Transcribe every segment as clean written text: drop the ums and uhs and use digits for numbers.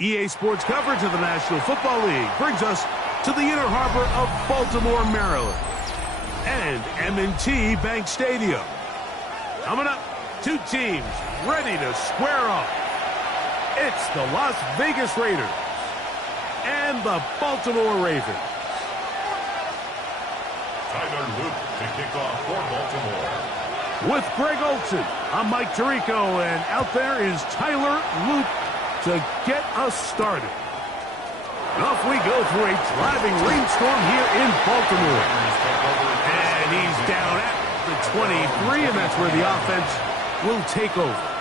EA Sports coverage of the National Football League brings us to the inner harbor of Baltimore, Maryland, and M&T Bank Stadium. Coming up, two teams ready to square off. It's the Las Vegas Raiders and the Baltimore Ravens. Tyler Luke to kick off for Baltimore. With Greg Olson, I'm Mike Tirico, and out there is Tyler Luke to get us started. And off we go through a driving rainstorm here in Baltimore. And he's down at the 23, and that's where the offense will take over.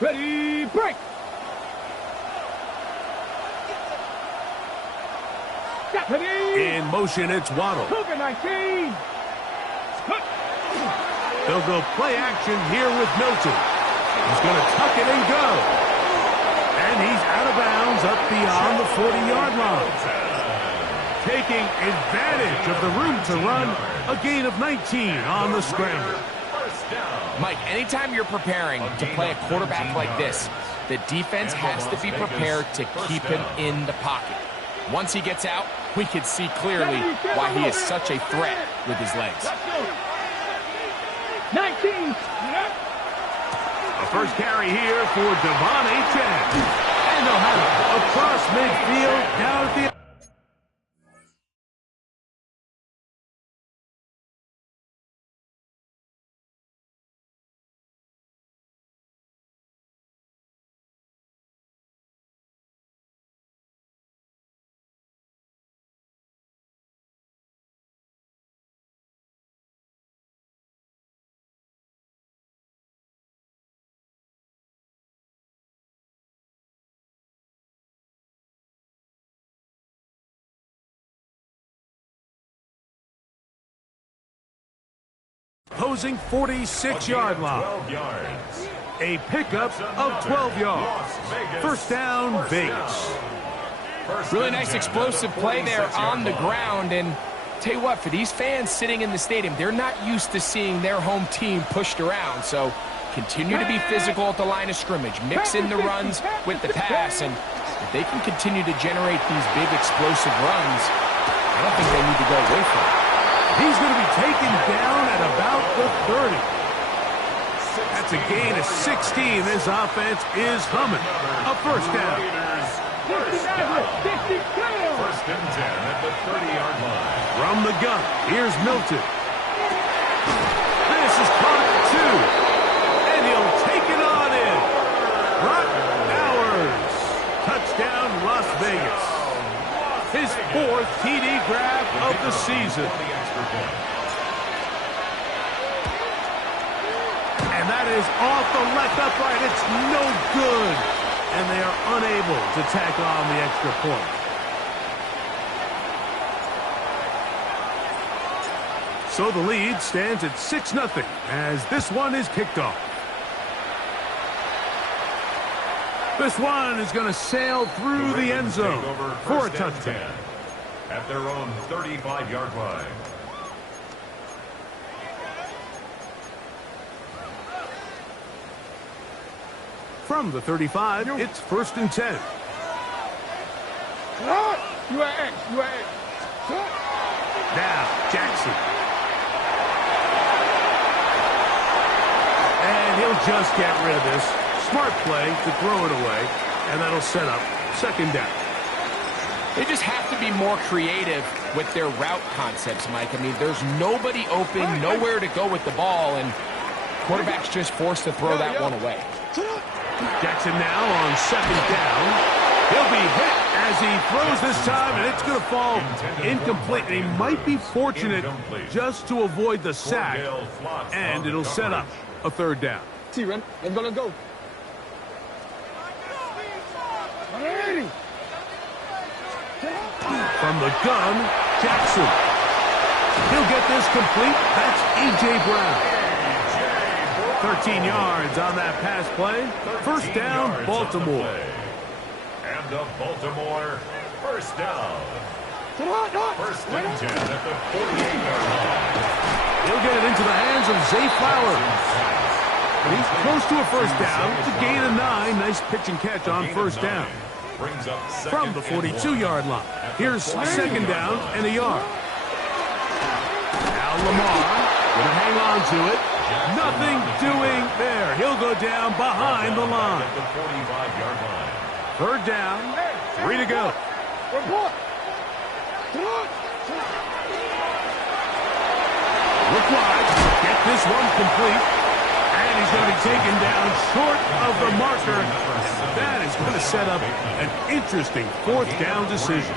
Ready, break! In motion, it's Waddle. Cougar 19! They'll go play action here with Milton. He's going to tuck it and go. And he's out of bounds up beyond the 40-yard line. Taking advantage of the room to run, a gain of 19 on the scramble. Mike, anytime you're preparing to play a quarterback like this, the defense has to be prepared to keep him in the pocket. Once he gets out, we can see clearly why he is such a threat with his legs. 19! A first carry here for Devon Achane. And they'll have it across midfield, down at the... Opposing 46-yard line. 12 yards. A pickup of 12 yards. First down, Vegas. Really nice explosive play there on the ground. And tell you what, for these fans sitting in the stadium, they're not used to seeing their home team pushed around. So continue to be physical at the line of scrimmage. Mix in the runs with the pass. And if they can continue to generate these big explosive runs, I don't think they need to go away from it. He's going to be taken down at about the 30. That's a gain of 16. This offense is humming. A first down. First and 10 at the 30-yard line. From the gun, here's Milton. This is caught at 2. And he'll take it on in. Brock Bowers. Touchdown, Las Vegas. His fourth TD grab of the season. And that is off the left upright. It's no good. And they are unable to tack on the extra point. So the lead stands at 6-0 as this one is kicked off. This one is going to sail through the end zone for a touchdown. At their own 35-yard line. From the 35, it's first and 10. You are X. Now, Jackson. And he'll just get rid of this. Smart play to throw it away, and that'll set up second down. They just have to be more creative with their route concepts, Mike. I mean, there's nobody open, nowhere to go with the ball, and quarterback's just forced to throw that one away. Jackson now on second down. He'll be hit as he throws this time, and it's going to fall incomplete. And he might be fortunate just to avoid the sack, and it'll set up a third down. T-Ren, let's go, let's go. From the gun, Jackson. He'll get this complete. That's A.J. Brown. 13 yards on that pass play. First down, Baltimore. And the Baltimore first down. First and 10 at the 48-yard line. He'll get it into the hands of Zay Flowers. And he's close to a first down. It's a gain of 9. Nice pitch and catch on first down. From the 42-yard line. Here's second down and a yard. Now Lamar going to hang on to it. Nothing doing there. He'll go down behind the line. At the 45-yard line. Third down. 3 to go. Look wide. Get this one complete. And he's going to be taken down short of the marker. That is going to set up an interesting fourth down decision.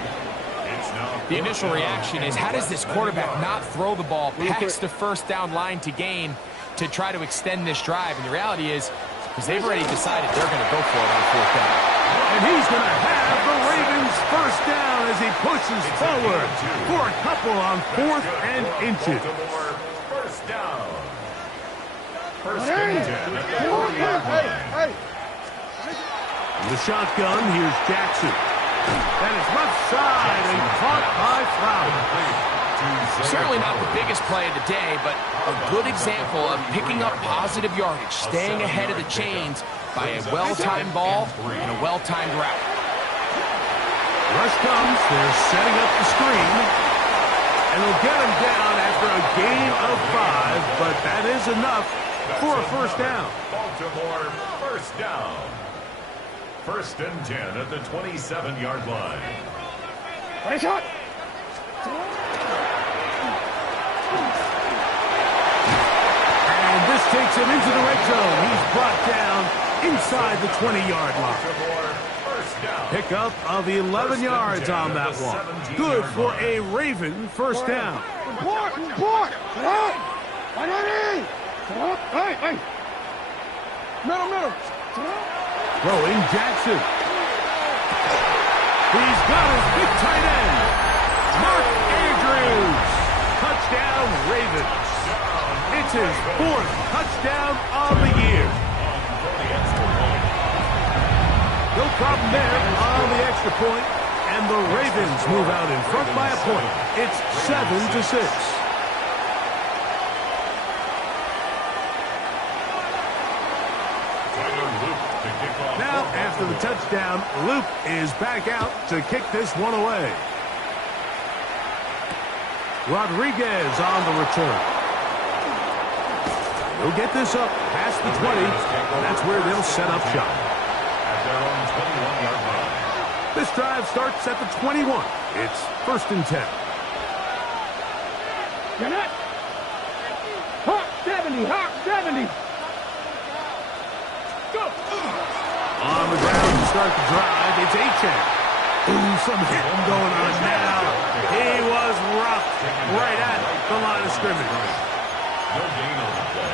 The initial reaction is, how does this quarterback not throw the ball past the first down line to gain to try to extend this drive? And the reality is, because they've already decided they're going to go for it on fourth down. And he's going to have the Ravens first down as he pushes forward for a couple on 4th and inches. First down. First and 10 at the 48-yard line. In the shotgun, here's Jackson. That is left side and caught by Flowers. Certainly not the biggest play of the day, but a good example of picking up positive yardage, staying ahead of the chains by a well-timed ball and a well-timed route. Rush comes. They're setting up the screen. And they'll get him down after a gain of 5, but that is enough for a first down. Baltimore first down. First and 10 at the 27-yard line. Shot. And this takes him into the red zone. He's brought down inside the 20-yard line. Pickup of 11 yards on that one. Good for a Raven first down. Hey. Middle. Throwing Jackson. He's got his big tight end. Mark Andrews. Touchdown Ravens. It's his 4th touchdown of the year. No problem there on the extra point, and the Ravens move out in front by a point. It's 7-6. Now, after the touchdown, Luke is back out to kick this one away. Rodriguez on the return. He'll get this up past the 20, and that's where they'll set up shop. Their own 21-yard line. This drive starts at the 21. It's first and 10. Hawk 70. Go. On the ground to start the drive, it's Achane. Ooh, some hitting going on now. He was rough right at the line of scrimmage. No gain on the play.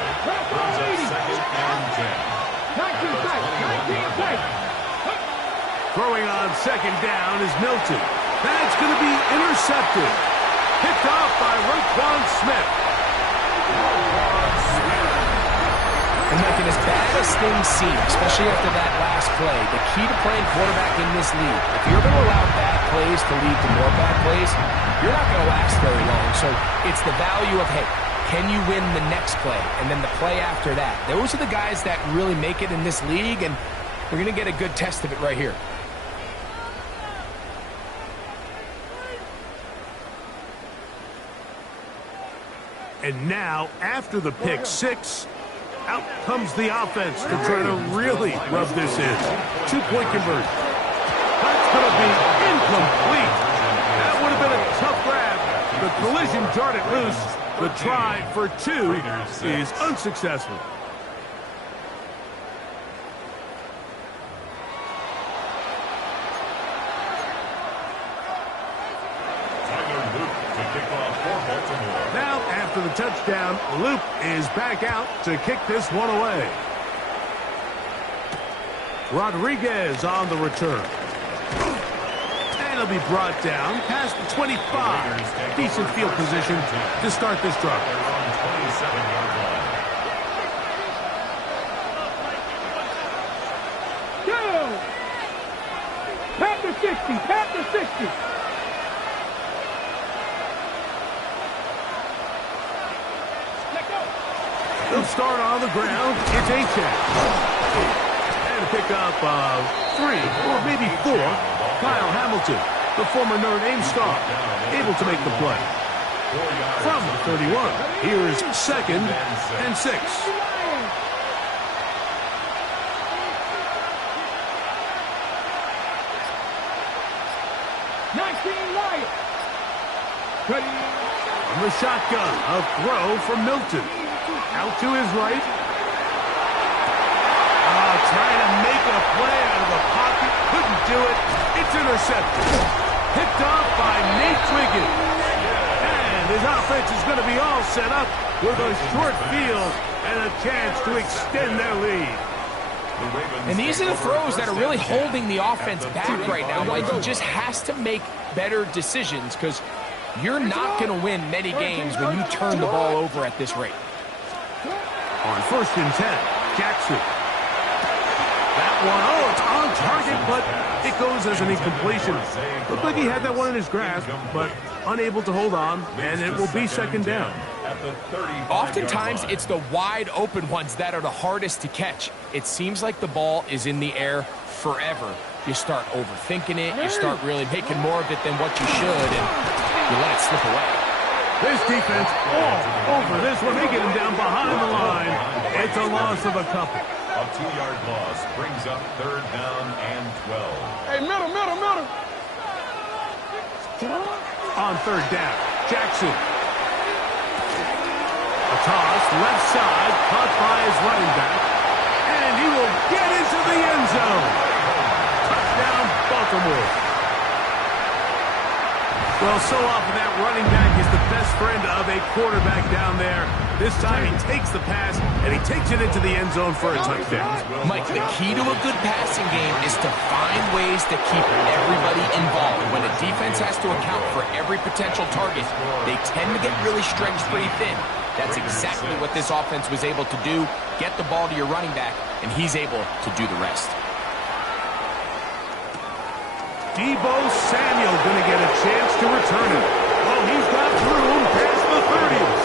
Brings up second and 10. 19 play. Throwing on second down is Milton. That's going to be intercepted. Picked off by Roquan Smith. And making as bad as things seem, especially after that last play, the key to playing quarterback in this league, if you're going to allow bad plays to lead to more bad plays, you're not going to last very long. So it's the value of, hey, can you win the next play? And then the play after that. Those are the guys that really make it in this league, and we're going to get a good test of it right here. And now, after the pick six, out comes the offense to try to really rub this in. 2-point conversion. That's going to be incomplete. Collision darted loose. The try for 2 is unsuccessful. Now, after the touchdown, Luke is back out to kick this one away. Rodriguez on the return. And he'll be brought down past the 25. Decent field position to start this drive. Go! Pat the 60, pat the 60. They'll start on the ground. It's Achane. And pick up 3 or maybe 4. Kyle Hamilton, the former Notre Dame star, able to make the play. From the 31, here's 2nd and 6. From the shotgun, a throw from Milton. Out to his right. Trying to make a play out of the pocket. Couldn't do it. It's intercepted. Picked off by Nate Wiggins. And his offense is going to be all set up with a short field and a chance to extend their lead. And these are the throws that are really holding the offense back right now. Like, he just has to make better decisions because you're not going to win many games when you turn the ball over at this rate. On 1st and 10, Jackson. That one, it's on target, but it goes as an incompletion. Looked like he had that one in his grasp, but unable to hold on, and it will be 2nd down. Oftentimes, it's the wide open ones that are the hardest to catch. It seems like the ball is in the air forever. You start overthinking it, you start really making more of it than what you should, and you let it slip away. This defense all over this one. They get him down behind the line. It's a loss of a couple. A 2-yard loss brings up 3rd down and 12. Hey, middle. On 3rd down, Jackson. A toss, left side, caught by his running back. And he will get into the end zone. Touchdown, Baltimore. Well, so often that running back is the best friend of a quarterback down there. This time he takes the pass, and he takes it into the end zone for a touchdown. Mike, the key to a good passing game is to find ways to keep everybody involved. When a defense has to account for every potential target, they tend to get really stretched pretty thin. That's exactly what this offense was able to do. Get the ball to your running back, and he's able to do the rest. Deebo Samuel going to get a chance to return it. Oh, he's got room past the 30.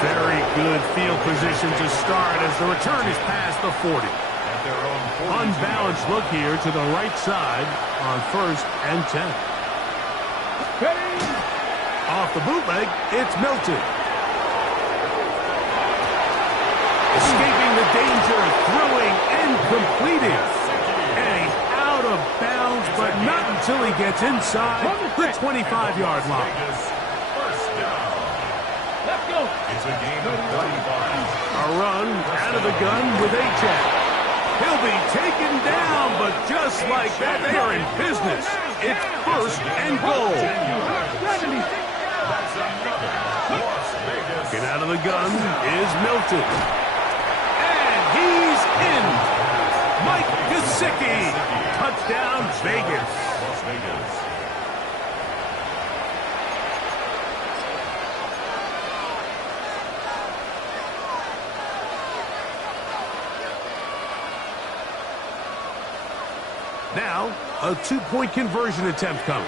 Very good field position to start as the return is past the 40. Unbalanced look here to the right side on 1st and 10. Off the bootleg, it's Milton. Escaping the danger, throwing and completing. And he's out of bounds, but not until he gets inside the 25-yard line. Let's go. It's a game of 35. A run out of the gun with Achane. He'll be taken down, but just like that, they are in business. It's 1st and goal. Get out of the gun is Milton. And he's in. Mike Gesicki. Touchdown, Vegas. Las Vegas. Now, a 2-point conversion attempt coming.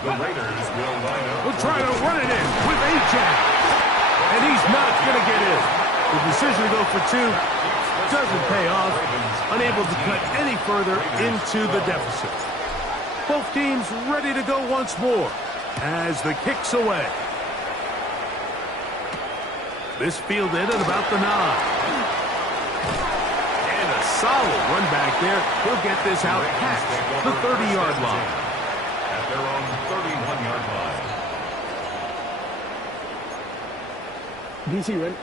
The Raiders will line up. We'll try to run it in with Achane. And he's not going to get in. The decision to go for 2 doesn't pay off. Unable to cut any further into the deficit. Both teams ready to go once more as the kick's away. This fielded at about the 9. Solid run back there. He'll get this out past the 30-yard line. At at their own 31-yard line. DC, ready?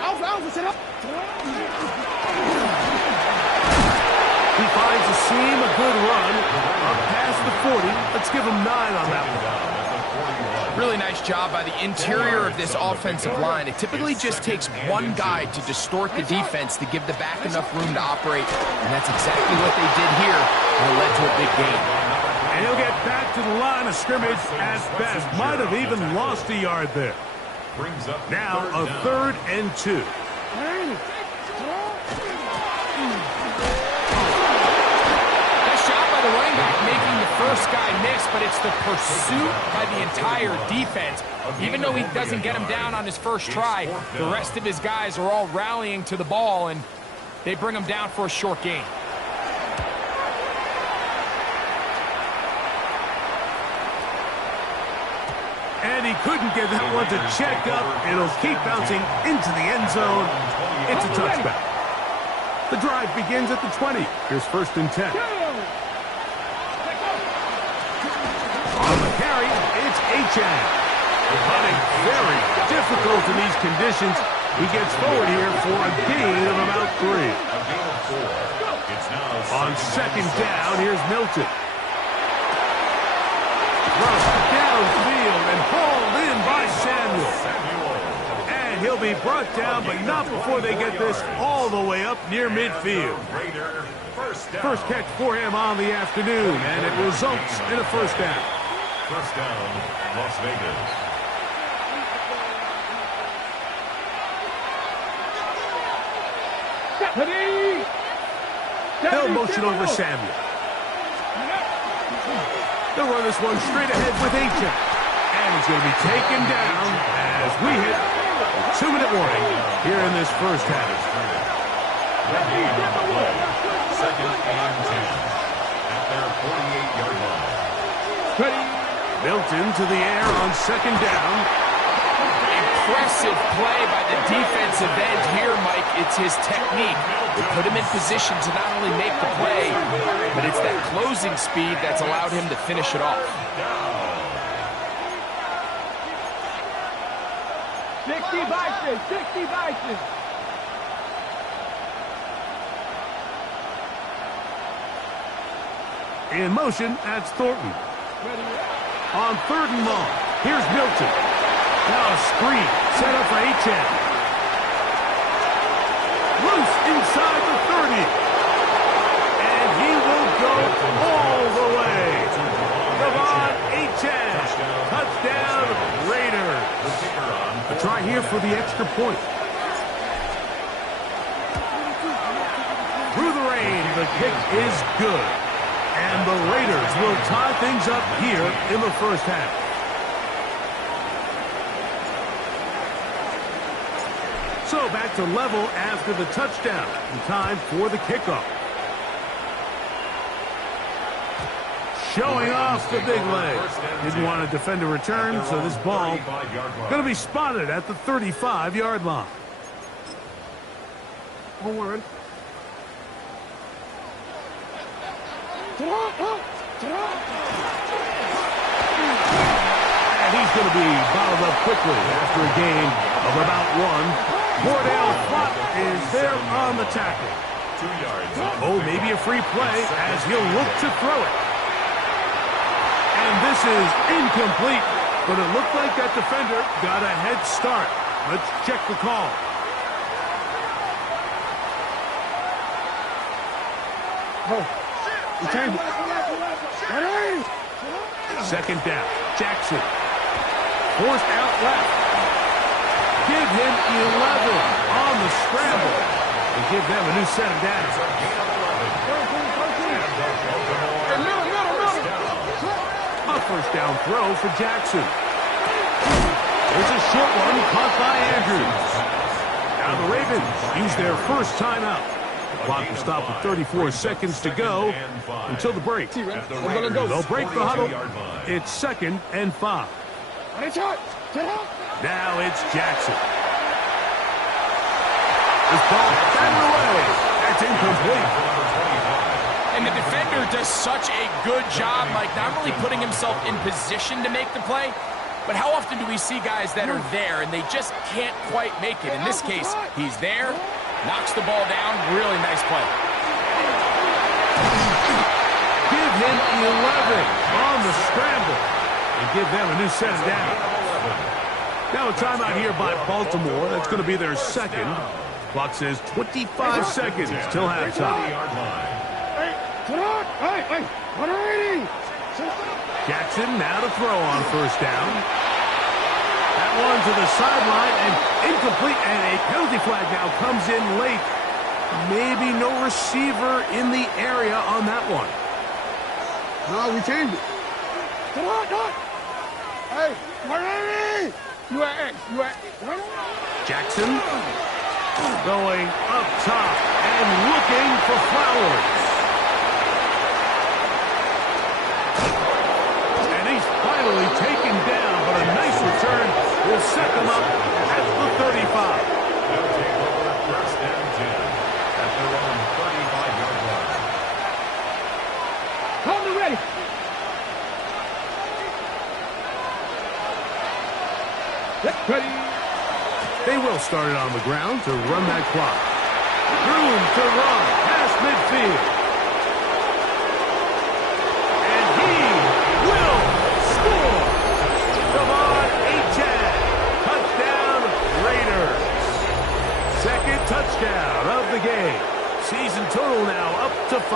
Alpha, set up. He finds a seam, a good run, up past the 40. Let's give him 9 on that one. Really nice job by the interior of this offensive line. It typically just takes one guy to distort the defense to give the back enough room to operate, and that's exactly what they did here, and it led to a big gain. And he'll get back to the line of scrimmage at best. Might have even lost a yard there. Brings up Now a 3rd and 2. The running back making the first guy miss, but it's the pursuit by the entire defense. Even though he doesn't get him down on his first try, the rest of his guys are all rallying to the ball, and they bring him down for a short gain. And he couldn't get that one to check up. It'll keep bouncing into the end zone. It's a touchback. The drive begins at the 20. Here's 1st and 10. On the carry, it's Achane. Running very difficult in these conditions. He gets forward here for a gain of about 3. A gain of 4. It's now On 2nd down, here's Milton. Rushed downfield and hauled in by Samuel. And he'll be brought down, but not before they get this all the way up near midfield. First catch for him on the afternoon, and it results in a 1st down. 1st down, Las Vegas. They'll motion over Samuel. They'll run this one straight ahead with Achane. And he's going to be taken down as we hit a 2-minute warning here in this first half. 2nd and 10 at their 48-yard line. Milton to the air on 2nd down. Impressive play by the defensive end here, Mike. It's his technique. They put him in position to not only make the play, but it's that closing speed that's allowed him to finish it off. 60 Vikings, 60 Vikings. In motion, that's Thornton. On 3rd and long, here's Milton. Now a screen set up for Achane. Loose inside the 30. And he will go all the way. Devon Achane. Touchdown, Raiders. A try here for the extra point. Through the rain, the kick is good. And the Raiders will tie things up here in the first half. So back to level after the touchdown. And time for the kickoff. Showing off the big leg. Didn't want to defend a return, so this ball going to be spotted at the 35-yard line. Forward. And he's going to be bottled up quickly after a gain of about 1. Cordell Flott is there on the tackle. 2 yards. Oh, maybe a free play as he'll look to throw it. And this is incomplete, but it looked like that defender got a head start. Let's check the call. Return. 2nd down. Jackson. Forced out left. Give him 11 on the scramble. And give them a new set of downs. A 1st down throw for Jackson. There's a short one caught by Andrews. Now the Ravens use their first timeout. The clock will stop with 34 seconds to go until the break. They'll break the huddle. It's 2nd and 5. Now it's Jackson. This ball batted away. That's incomplete. And the defender does such a good job, like not only putting himself in position to make the play, but how often do we see guys that are there and they just can't quite make it? In this case, he's there, knocks the ball down, really nice play. Give him 11 on the scramble and give them a new set of down. Now a timeout here by Baltimore. That's going to be their second. Clock says 25 seconds till halftime. Jackson now to throw on first down. That one to the sideline and incomplete, and a penalty flag now comes in late. Maybe no receiver in the area on that one. No, we changed it. Come on. Hey, Marley! You are X. Jackson going up top and looking for Flowers. And he's finally taken down, but a nice return will set them up at the 35. They'll take over first and 10 at their own 35-yard line. Hold me ready. Ready. They will start it on the ground to run that clock. Room to run past midfield. And he will score. Come on, Achane. Touchdown, Raiders. Second touchdown of the game. Season total now up to 5.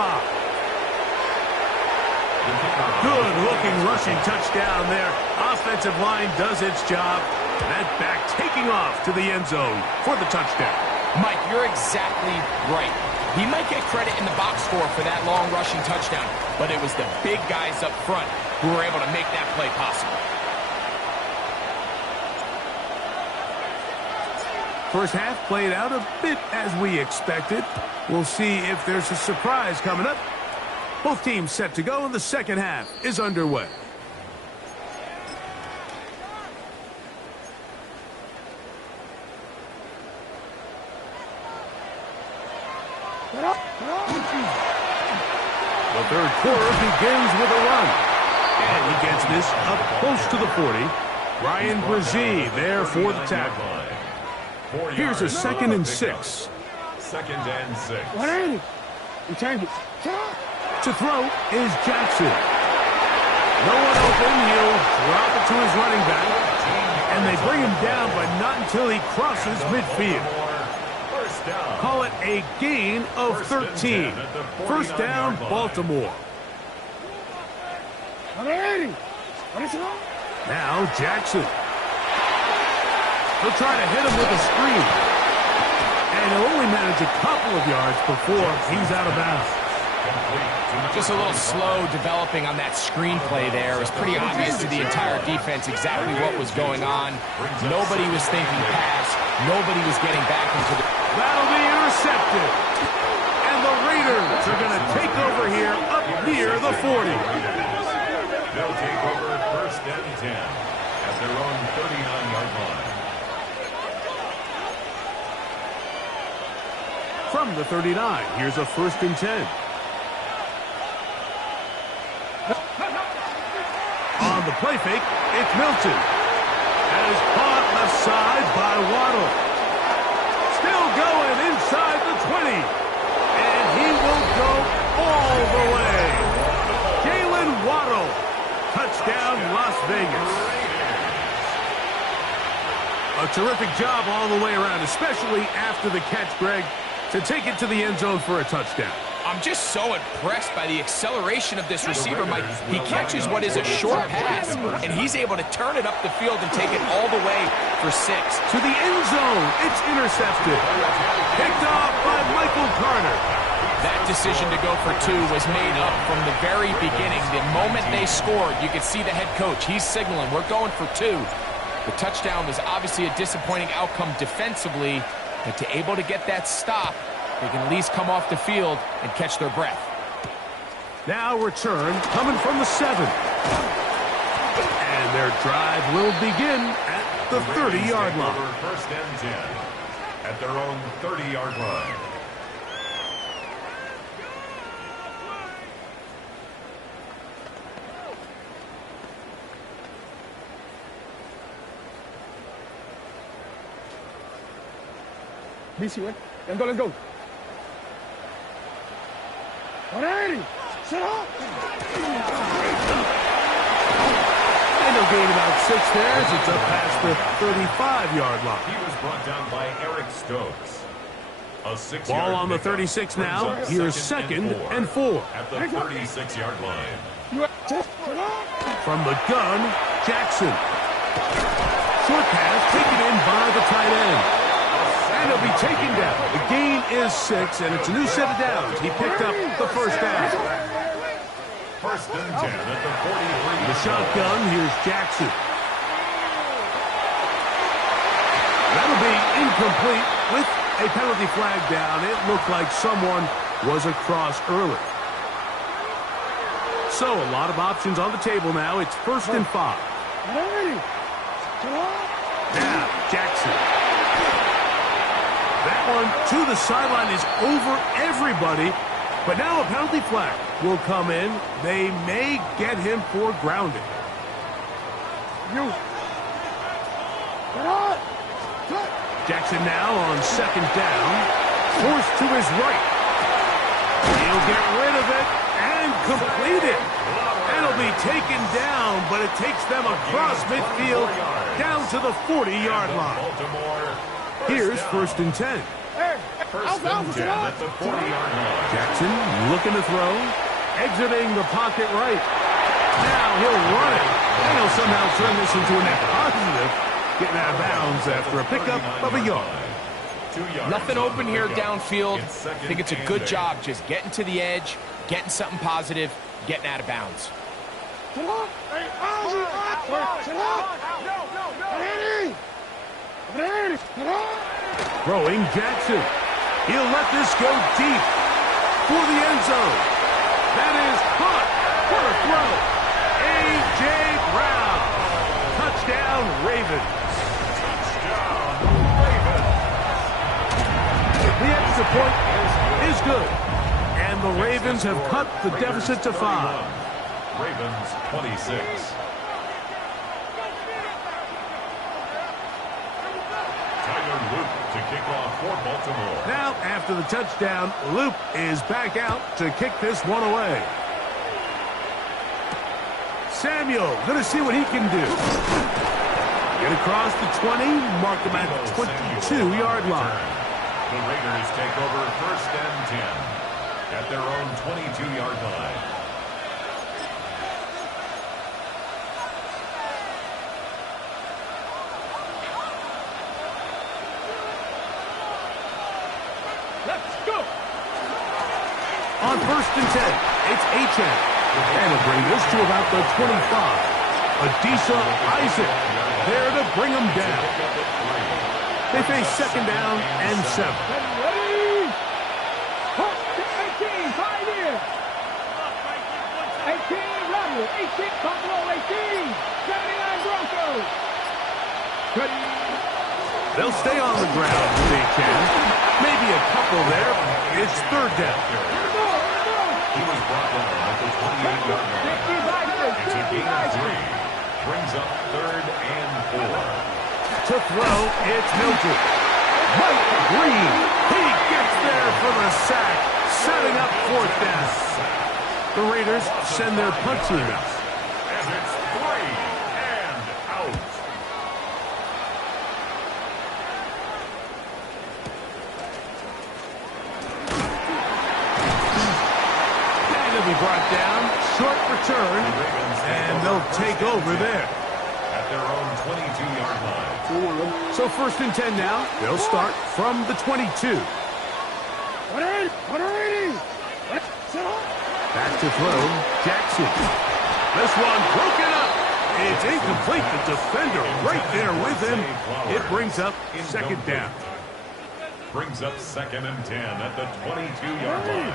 Good-looking rushing touchdown there. Offensive line does its job. That back taking off to the end zone for the touchdown. Mike, you're exactly right. He might get credit in the box score for that long rushing touchdown, but it was the big guys up front who were able to make that play possible. First half played out a bit as we expected. We'll see if there's a surprise coming up. Both teams set to go, and the second half is underway. The third quarter begins with a run. And he gets this up close to the 40. Ryan Brzee there for the tackle. Here's a 2nd and 6. 2nd and 6. 180. We changed it. To throw is Jackson. No one open. He'll drop it to his running back. And they bring him down, but not until he crosses midfield. Call it a gain of 13. First down, Baltimore. Now Jackson. He'll try to hit him with a screen. And he'll only manage a couple of yards before he's out of bounds. Just a little slow developing on that screenplay there. It was pretty obvious to the entire defense exactly what was going on. Nobody was thinking pass. Nobody was getting back into the... That'll be intercepted. And the Raiders are going to take over here up near the 40. They'll take over first and 10 at their own 39-yard line. From the 39, here's a 1st and 10. On the play fake, it's Milton. And is caught left side by Waddle. Still going inside the 20. And he will go all the way. Jalen Waddle. Touchdown, Las Vegas. A terrific job all the way around, especially after the catch, Greg, to take it to the end zone for a touchdown. I'm just so impressed by the acceleration of this receiver, Mike. He catches what is a short pass, and he's able to turn it up the field and take it all the way for 6. To the end zone, it's intercepted. Picked off by Michael Carter. That decision to go for 2 was made up from the very beginning. The moment they scored, you could see the head coach. He's signaling, we're going for 2. The touchdown was obviously a disappointing outcome defensively, but to able to get that stop, they can at least come off the field and catch their breath. Now return coming from the 7. And their drive will begin at the 30-yard line. First and 10 at their own 30-yard line. BC, right? Let's go. 180. Sit up. And they'll gain about 6 there as it's up past the 35-yard line. He was brought down by Eric Stokes. A 6-yard Ball on the pickup 36 brings now. up Here's second and 4. at the 36-yard line. From the gun, Jackson. Short pass taken in by the tight end. And he'll be taken down. The gain is 6, and it's a new set of downs. He picked up the first down. First and 10 at the 43. The shotgun, here's Jackson. That'll be incomplete with a penalty flag down. It looked like someone was across early. So a lot of options on the table now. It's 1st and 5. Now, Jackson. That one to the sideline is over everybody. But now a penalty flag will come in. They may get him for grounding. Jackson now on 2nd down. Forced to his right. He'll get rid of it and complete it. And it'll be taken down, but it takes them across midfield down to the 40-yard line. Here's 1st and 10. First and 10 at the 40-yard line. Jackson looking to throw. Exiting the pocket right. Now he'll run it. And he'll somehow turn this into a net positive. Getting out of bounds after a pickup of a yard. Nothing open here downfield. I think it's a good job just getting to the edge, getting something positive, getting out of bounds. Throwing Jackson. He'll let this go deep for the end zone. That is caught for a throw. A.J. Brown. Touchdown, Ravens. The extra point is good. And the Ravens have cut the deficit to 5. Ravens 26. Tyler Loop to kick off for Baltimore. Now, after the touchdown, Loop is back out to kick this one away. Samuel going to see what he can do. Get across the 20, mark him at the 22-yard line. The Raiders take over 1st and 10 at their own 22-yard line. Let's go. On 1st and 10, it's Achane. And it'll bring this to about the 25. Adisa Isaac there to bring him down. They face 2nd down and 7. Ready? 18, 5 in. 18, Rubble. 18, Buffalo, 18. 79, Broncos. Ready? They'll stay on the ground with Achane. Maybe a couple there. It's 3rd down. He was brought down at the 28-yard line. It's a gain of 3. Brings up 3rd and 4. To throw, it's Milton. Mike Green. He gets there for the sack, setting up 4th down. The Raiders send their punt team out. And it's 3 and out. And he'll be brought down. Short return. And they'll take over there. At their own 22-yard line. So 1st and 10 now. They'll start from the 22. 180. Back to throw. Jackson. This one broken up. It's incomplete. The defender right there with him. It brings up 2nd down. Brings up 2nd and 10 at the 22-yard line.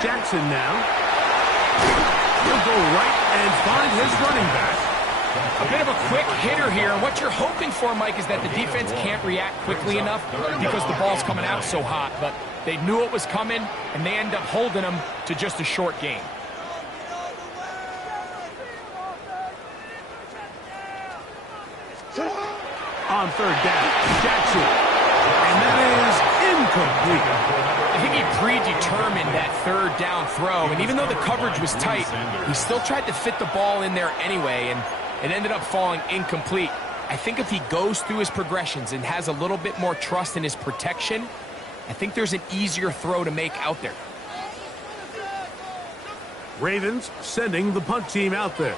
Jackson now. He'll go right and find his running back. A bit of a quick hitter here, and what you're hoping for, Mike, is that the defense can't react quickly enough because the ball's coming out so hot. But they knew it was coming, and they end up holding them to just a short gain. on third down. Jackson. And that is incomplete. I think he predetermined that third down throw, and even though the coverage was tight, he still tried to fit the ball in there anyway, and it ended up falling incomplete. I think if he goes through his progressions and has a little bit more trust in his protection, I think there's an easier throw to make out there. Ravens sending the punt team out there.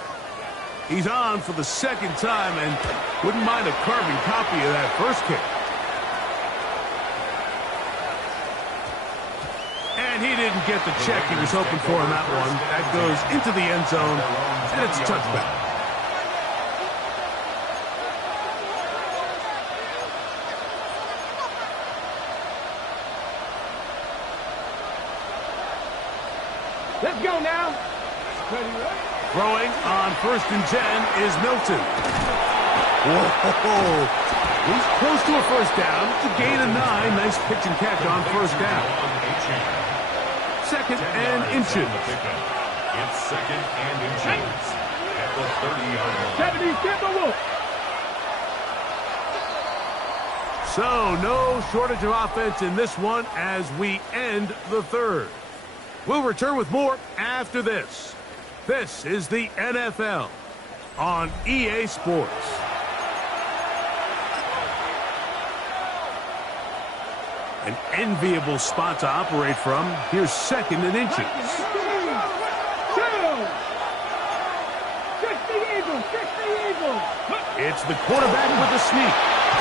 He's on for the second time and wouldn't mind a carbon copy of that first kick. And he didn't get the check he was hoping for on that one. That goes into the end zone, and it's a touchback. Let's go now. Throwing on 1st and 10 is Milton. Whoa. He's close to a first down. It's a gain of 9. Nice pitch and catch on first down. 2nd and inches. It's 2nd and inches at the 30-yard line. So no shortage of offense in this one as we end the third. We'll return with more after this. This is the NFL on EA Sports. An enviable spot to operate from. Here's 2nd and inches. It's the quarterback with the sneak.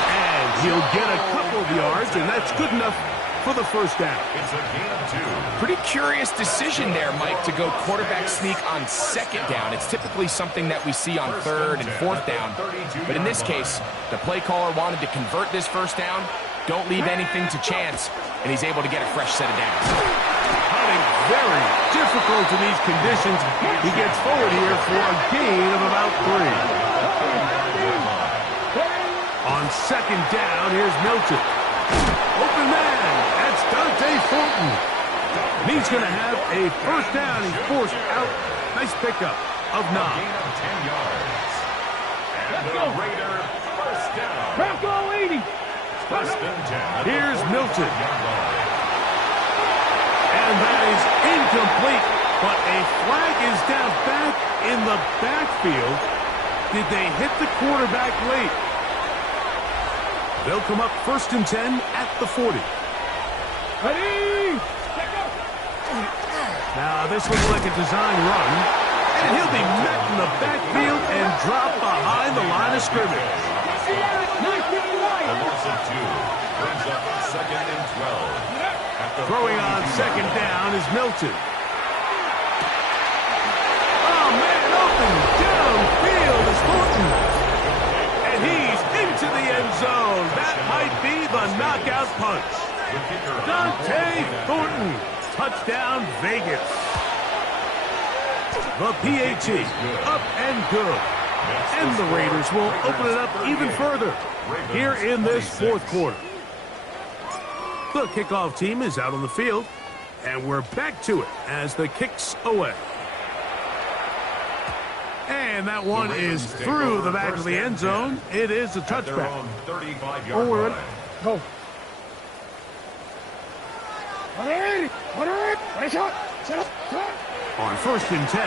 And he'll get a couple of yards, and that's good enough for the first down. It's a gain of 2. Pretty curious decision there, Mike, to go quarterback sneak on 2nd down. It's typically something that we see on 3rd and 4th down. But in this case, the play caller wanted to convert this first down. Don't leave anything to chance, and he's able to get a fresh set of downs. Hunting very difficult in these conditions. He gets forward here for a gain of about 3. On 2nd down, here's Milton. Open man, that's Dante Thornton. And he's going to have a first down. He's forced out. Nice pickup of 9. Gain of 10 yards. And the Raider first down. Bronco 80. 1st and 10. Here's Milton. And that is incomplete. But a flag is down back in the backfield. Did they hit the quarterback late? They'll come up 1st and 10 at the 40. Ready? Now, this looks like a design run. And he'll be met in the backfield and dropped behind the line of scrimmage. The loss of 2 brings up 2nd and 12. Throwing on 2nd down is Milton. Oh, man, open downfield is Thornton. And he's into the end zone. That might be the knockout punch. Dante Thornton. Touchdown, Vegas. The PAT, up and good. And the Raiders will open it up even further here in this 4th quarter. The kickoff team is out on the field, and we're back to it as the kick's away. And that one is through the back of the end zone. It is a touchback. Forward. Go. Set up. On 1st and 10,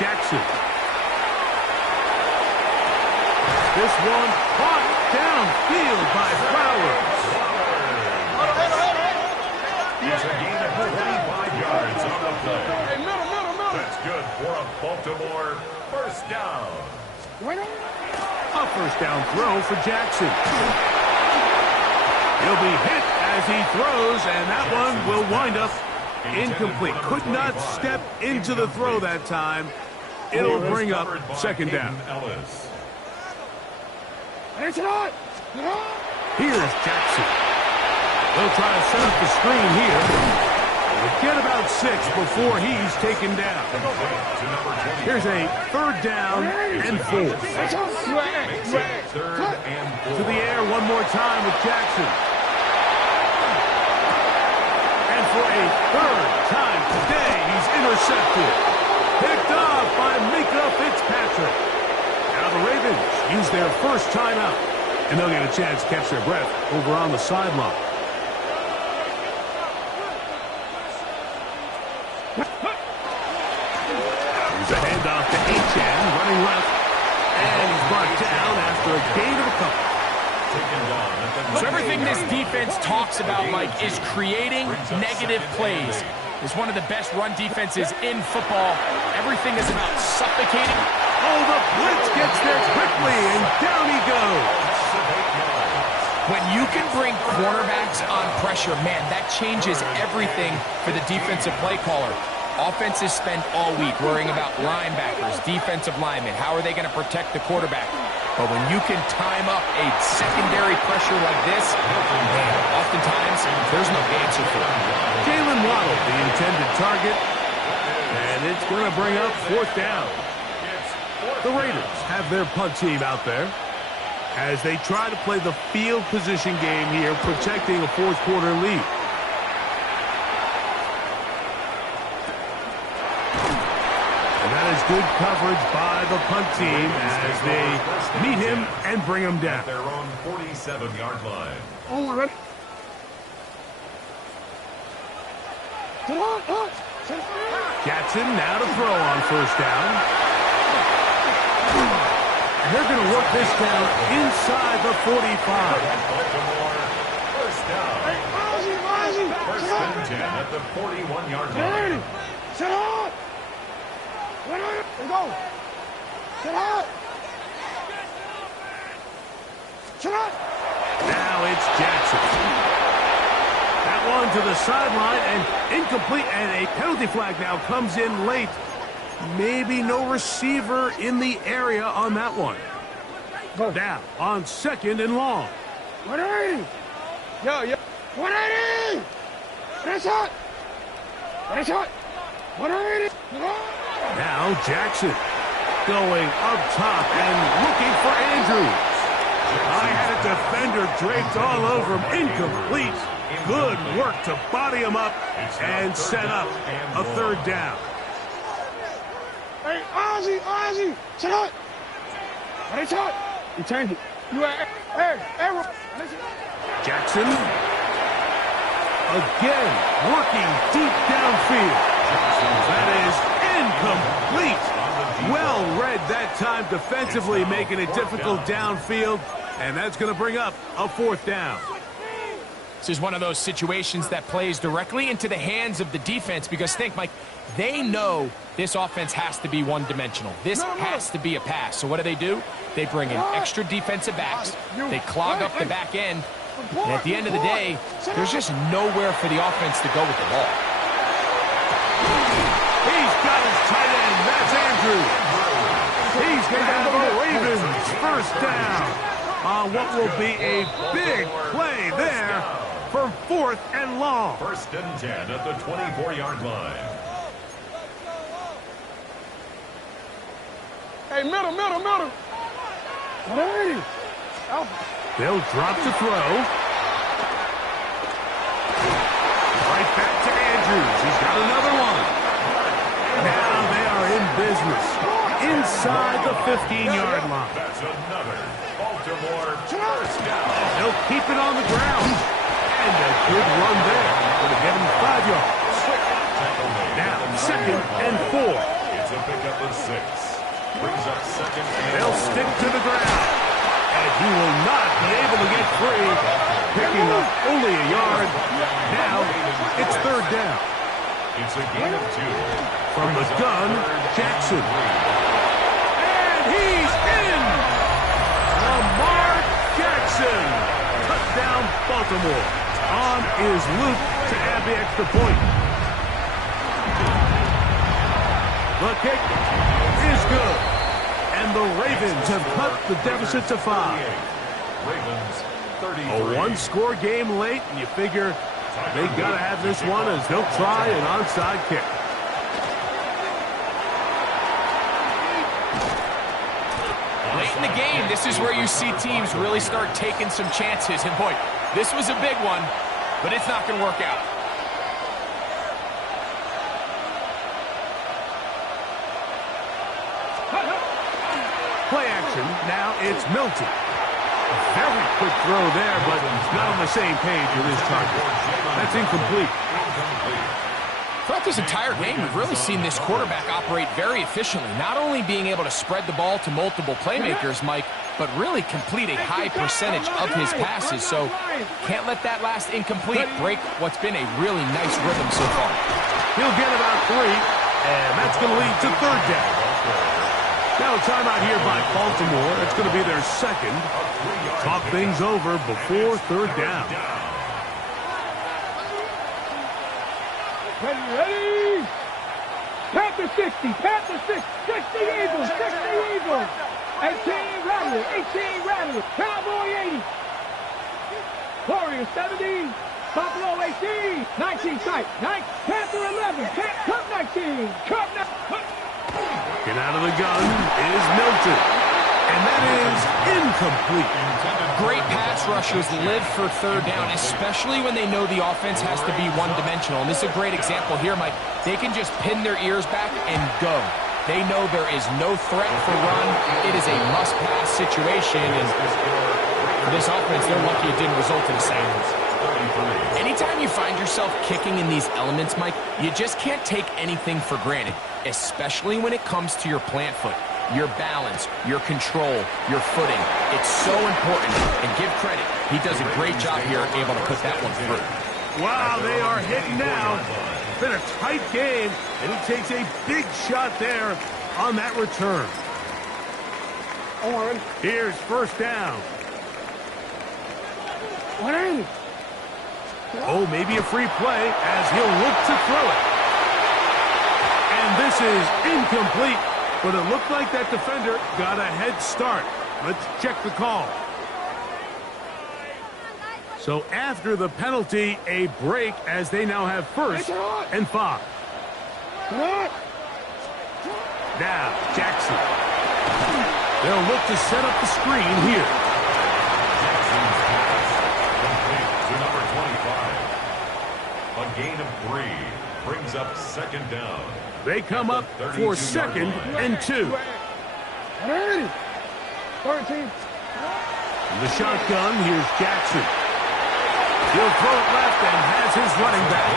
Jackson. This one caught downfield by Flowers. It's a gain of 35 yards on the play. That's good for a Baltimore first down. A first down throw for Jackson. He'll be hit as he throws, and that one will wind up incomplete. Could not step into the throw that time. It'll bring up 2nd down. Here's Jackson. They'll try to set up the screen here. We'll get about 6 before he's taken down. Here's a 3rd down and 4. To the air one more time with Jackson. And for a 3rd time today, he's intercepted. Picked off by Minkah Fitzpatrick. Now the Ravens use their first timeout. And they'll get a chance to catch their breath over on the sideline. Here's a handoff to Achane, running left. And he's brought down after a gain of a couple. So everything this defense talks about, Mike, is creating negative plays. It's one of the best run defenses in football. Everything is about suffocating. Oh, the blitz gets there quickly, and down he goes. When you can bring cornerbacks on pressure, man, that changes everything for the defensive play caller. Offenses spend all week worrying about linebackers, defensive linemen. How are they going to protect the quarterback? But when you can time up a secondary pressure like this, man, oftentimes there's no answer for it. Jalen Waddle, the intended target, and it's going to bring up 4th down. The Raiders have their punt team out there as they try to play the field position game here, protecting a 4th quarter lead. And that is good coverage by the punt team as they meet him and bring him down. At their own 47-yard line. Oh, my God. Jackson now to throw on 1st down. And they're going to work this down inside the 45. Baltimore, 1st down. Hey, Ozzie. 1st and 10 at the 41-yard line. Sit up. There you go. Sit up. Sit up. Now it's Jackson. That one to the sideline and incomplete, and a penalty flag now comes in late. Maybe no receiver in the area on that one. Go. Down on 2nd and long. 180. Yo. 180. That's hot. 180. Now Jackson going up top and looking for Andrews. I had a defender draped all over him. Incomplete. Good work to body him up and set up a 3rd down. Hey, Ozzie. Sit up. What is hot? You changed it. You are arrow. Jackson again working deep downfield. That is incomplete. Well read that time defensively, making it difficult downfield, and that's going to bring up a 4th down. This is one of those situations that plays directly into the hands of the defense because think, Mike, they know this offense has to be one-dimensional. This has to be a pass. So what do? They bring in extra defensive backs. They clog up the back end. And at the end of the day, there's just nowhere for the offense to go with the ball. He's got his tight end. That's Andrews. He's going to have the Ravens 1st down on what will be a big play there for 4th and long. 1st and 10 at the 24-yard line. Hey, middle. 180. They'll drop to throw. Right back to Andrews. He's got another one. Now they are in business inside the 15-yard line. That's another Baltimore 1st down. They'll keep it on the ground. And a good run there. Going to get him 5 yards. Now 2nd and 4. It's a pickup of 6. Brings up 2nd and They'll stick to the ground. And he will not be able to get free. Picking up only a yard. Now it's 3rd down. It's a gain of 2. From the gun, Jackson. And he's in! Lamar Jackson. Touchdown, Baltimore. On is Luke to add the extra point. The kick is good. And the Ravens have cut the deficit to 5. Ravens 33. A one-score game late, and you figure they got to have this one as they'll try an onside kick. Late in the game, this is where you see teams really start taking some chances. And boy, this was a big one, but it's not going to work out. Play action. Now it's Milton. Very quick throw there, but not on the same page with his target. That's incomplete. Throughout this entire game, we've really seen this quarterback operate very efficiently, not only being able to spread the ball to multiple playmakers, Mike, but really complete a high percentage of his passes. So can't let that last incomplete break what's been a really nice rhythm so far. He'll get about 3, and that's going to lead to third down. Now a timeout here by Baltimore. It's going to be their second. Talk things over before third down. Ready? Panther 60, Panther 60, 60 Eagles, 60 Eagles. 18 Rattler, 18 Rattler, Cowboy 80. Warrior 70, Buffalo 18, 19 sight, Panther 11, Cup 19, Cup 19. Get out of the gun is Milton. And that is incomplete. Great pass rushers live for third down, especially when they know the offense has to be one-dimensional. And this is a great example here, Mike. They can just pin their ears back and go. They know there is no threat for run. It is a must-pass situation. And for this offense, they're lucky it didn't result in a sack. Anytime you find yourself kicking in these elements, Mike, you just can't take anything for granted, especially when it comes to your plant foot. Your balance, your control, your footing. It's so important. And give credit, he does a great job here able to put that one through. Wow, they are hitting now. Been a tight game, and he takes a big shot there on that return. Here's first down. Oh, maybe a free play as he'll look to throw it. And this is incomplete, but it looked like that defender got a head start. Let's check the call. So after the penalty, a break as they now have first and 5. Now, Jackson. They'll look to set up the screen here. A gain of 3 brings up second down. They come up for second and 2. 13. The shotgun, here's Jackson. He'll throw it left and has his running back.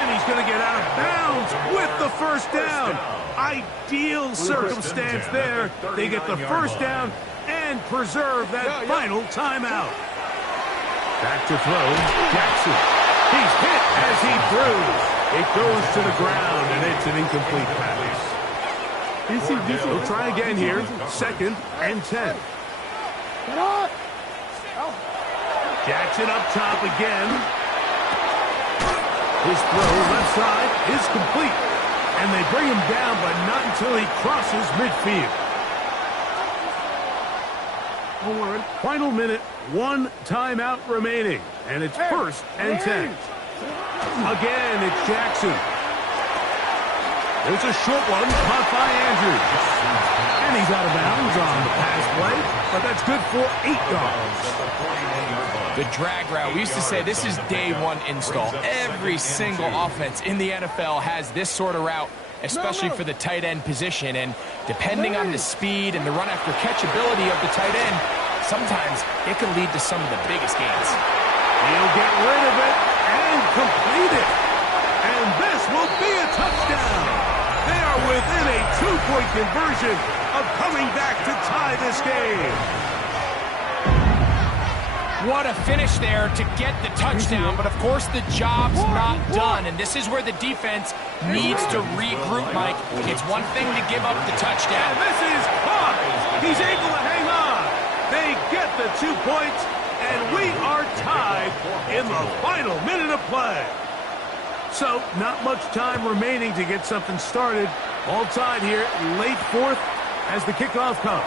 And he's going to get out of bounds with the first down. Ideal circumstance there. They get the first down and preserve that final timeout. Back to throw, Jackson. He's hit as he throws. It goes to the ground, and it's an incomplete pass. He'll try again here, second and 10. Jackson up top again. His throw left side is complete. And they bring him down, but not until he crosses midfield. Final minute, 1 timeout remaining. And it's first and 10. Again, it's Jackson. There's a short one caught by Andrews. And he's out of bounds on the pass play, but that's good for 8 yards. The drag route, we used to say this is day 1 install. Every single offense in the NFL has this sort of route, especially for the tight end position. And depending on the speed and the run after catch ability of the tight end, sometimes it can lead to some of the biggest gains. He'll get rid of it and complete it. And this will be a touchdown. They are within a 2-point conversion of coming back to tie this game. What a finish there to get the touchdown, but of course the job's not done, and this is where the defense needs to regroup, Mike. It's one thing to give up the touchdown. And this is caught. He's able to hang on. They get the 2 points, and we are tied in the final minute of play. So, not much time remaining to get something started. All tied here, late fourth, as the kickoff comes.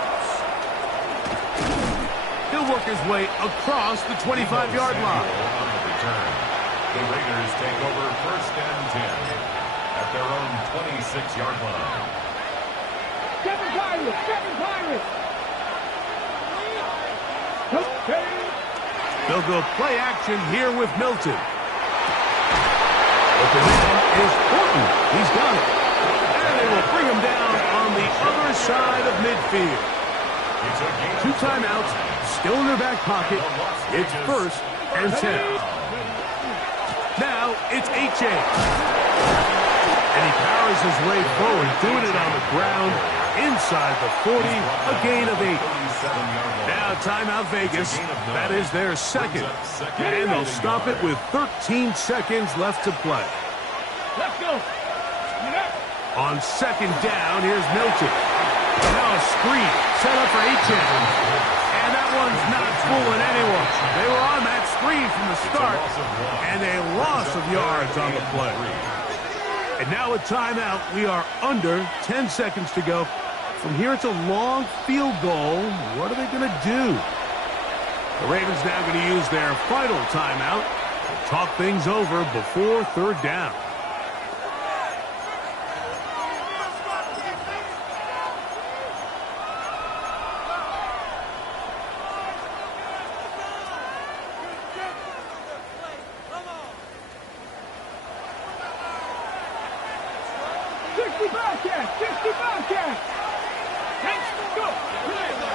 He'll work his way across the 25-yard line. On the return, the Raiders take over first and 10 at their own 26-yard line. Second Pirates. They'll go play action here with Milton. But the man is Horton. He's got it. And they will bring him down on the other side of midfield. 2 timeouts, still in their back pocket. It's 1st and 10. Now it's H.A. And he powers his way forward, doing it on the ground, inside the 40, a gain of 8. Now timeout Vegas. That is their second. And they'll stop it with 13 seconds left to play. Let's go. On 2nd down, here's Milton. Now a screen set up for H.A. And that one's not fooling anyone. They were on that screen from the start, and a loss of yards on the play. And now a timeout. We are under 10 seconds to go. From here, it's a long field goal. What are they going to do? The Ravens now going to use their final timeout to talk things over before 3rd down.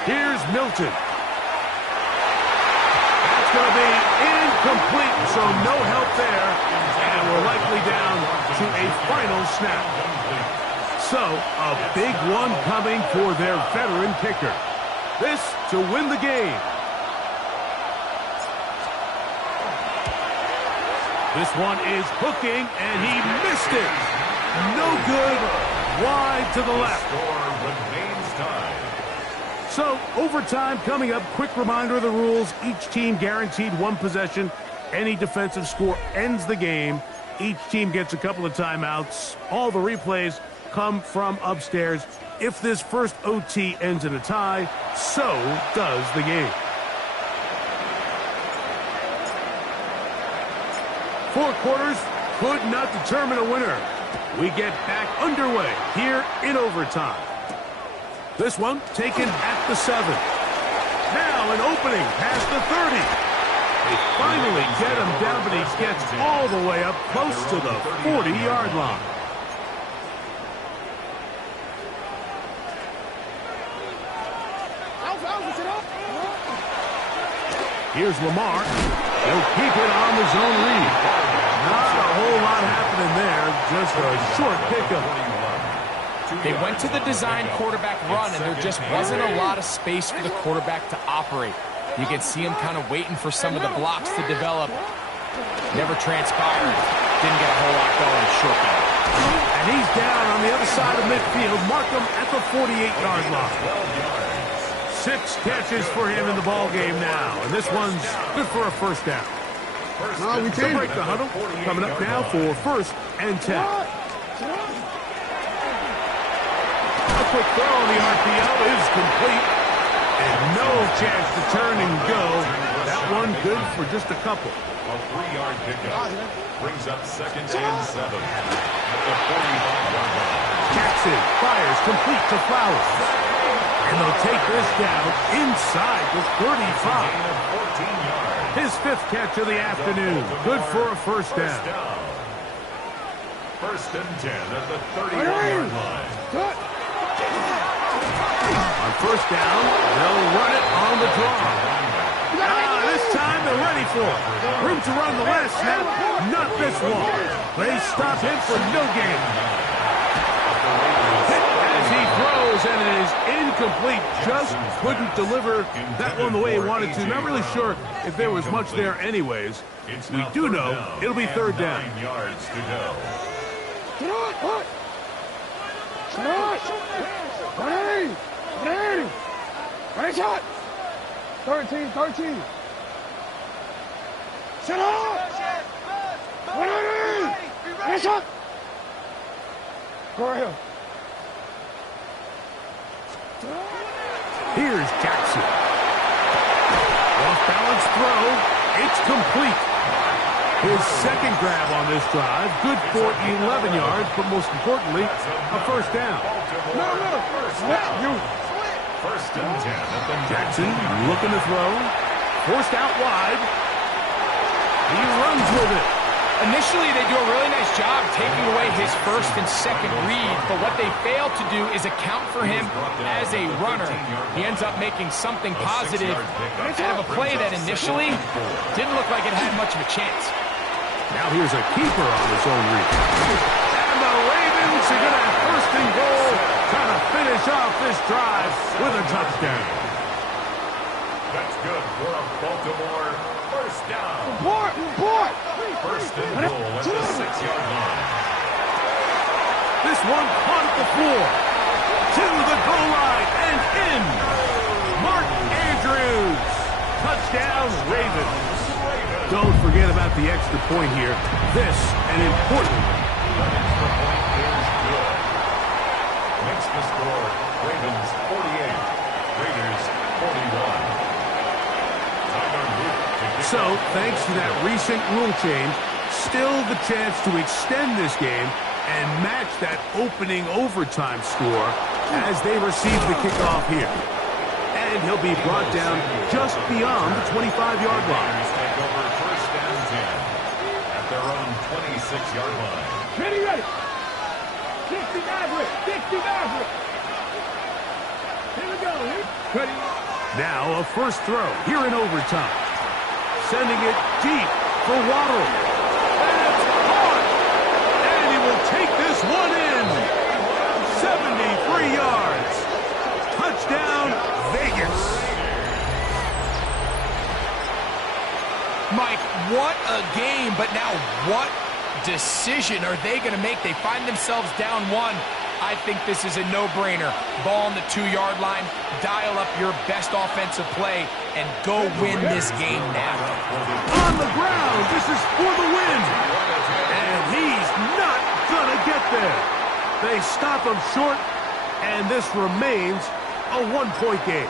Here's Milton. That's going to be incomplete, so no help there. And we're likely down to a final snap. So, a big one coming for their veteran kicker. This to win the game. This one is hooking, and he missed it. No good. Wide to the left. So, overtime coming up. Quick reminder of the rules. Each team guaranteed 1 possession. Any defensive score ends the game. Each team gets a couple of timeouts. All the replays come from upstairs. If this first OT ends in a tie, so does the game. 4 quarters could not determine a winner. We get back underway here in overtime. This one taken at the 7. Now an opening past the 30. They finally get him down, but he gets all the way up close to the 40-yard line. Here's Lamar. He'll keep it on the zone read. Not a whole lot happening there. Just a short pickup. They went to the design quarterback run, and there just wasn't a lot of space for the quarterback to operate. You can see him kind of waiting for some of the blocks to develop. Never transpired. Didn't get a whole lot going short down. And he's down on the other side of midfield. Mark him at the 48-yard line. 6 catches for him in the ball game now. And this one's good for a 1st down. They'll break the huddle. Coming up now for 1st and 10. A quick throw on the RPO is complete. And no chance to turn and go. That one good for just a couple. A 3-yard pickup brings up 2nd and 7 at the 45-yard line. Jackson fires complete to Flowers. And they'll take this down inside the 35. His 5th catch of the afternoon. Good for a 1st down. 1st and 10 at the 31-yard line. On 1st down, they'll run it on the draw. This time they're ready for it. Room to run the last snap, not this one. They stop him for no gain. Hit as he throws, and it is incomplete. Just couldn't deliver that one the way he wanted to. Not really sure if there was much there anyways. We do know it'll be 3rd down. 9 yards to go. Ready, shot. 13. Set up. Ready, shot. Go right here. Here's Jackson. Off-balance throw. It's complete. His 2nd grab on this drive. Good for 11 yards, but most importantly, a 1st down. You. 1st and 10 at the Jackson looking to throw. Forced out wide. He runs with it. Initially, they do a really nice job taking away his first and second read, but what they failed to do is account for him as a runner. He ends up making something positive out of a play that initially didn't look like it had much of a chance. Now here's a keeper on his own read. And the Ravens are going to have first and goal, trying to finish off this drive with a touchdown. That's good for a Baltimore first down. Report! First and goal at the 6-yard line. This one caught at the floor. To the goal line and in. Mark Andrews. Touchdown, Ravens. Don't forget about the extra point here. This, an important one. The extra point is good. Makes the score Ravens 48, Raiders 41. So, thanks to that recent rule change, still the chance to extend this game and match that opening overtime score as they receive the kickoff here. And he'll be brought down just beyond the 25-yard line. Take over first and 10 at their own 26-yard line. Ready. 60 Maverick. Here we go. Ready. Now a first throw here in overtime. Sending it deep for Waddle. And it's caught. And he will take this one in. 73 yards. Touchdown, Vegas. Mike, what a game, but now what decision are they going to make? They find themselves down one. I think this is a no-brainer. Ball on the 2-yard line, dial up your best offensive play, and go win this game now. On the ground, this is for the win. And he's not going to get there. They stop him short, and this remains a one-point game.